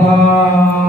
Oh.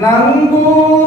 南无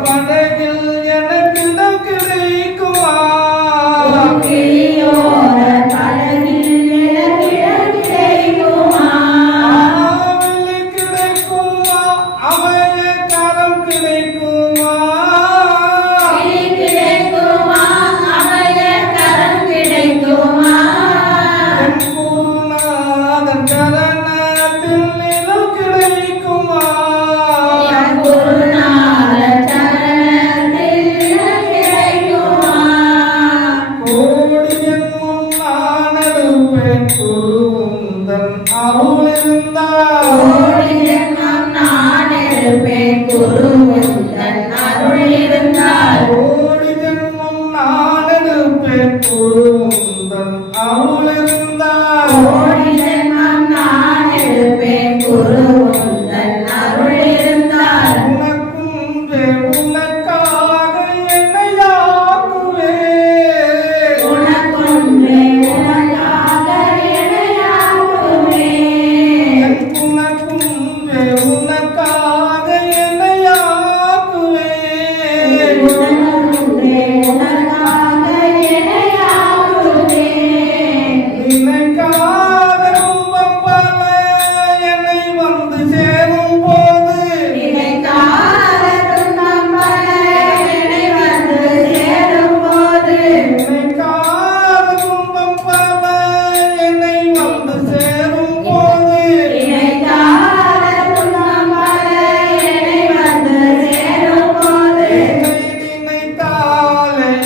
விழியோர أولى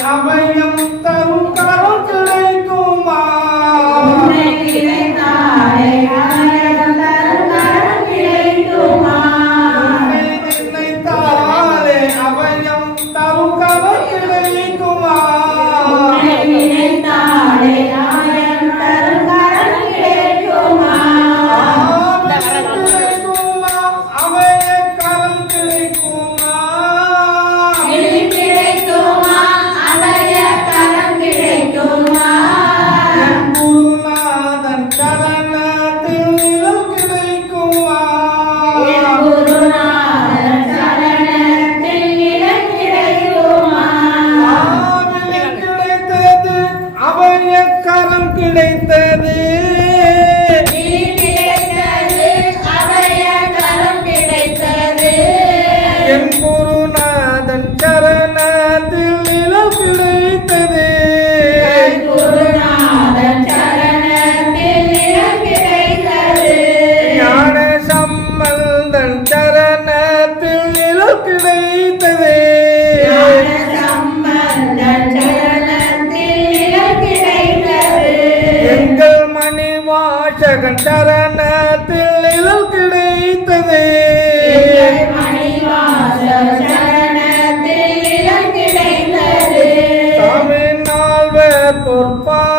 అభయం Nathan. Manivasagan சரணத்தில் நிழல் கிடைத்தது. நால்வர் பொற்பாதத்தில்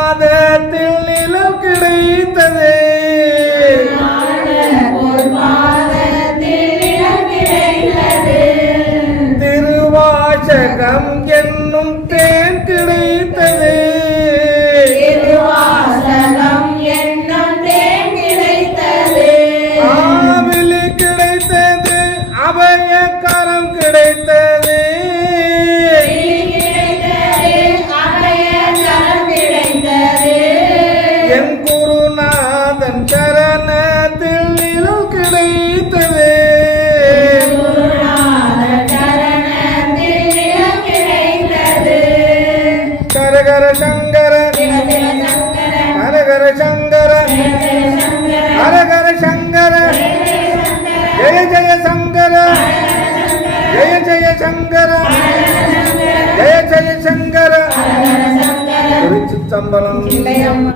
金太阳。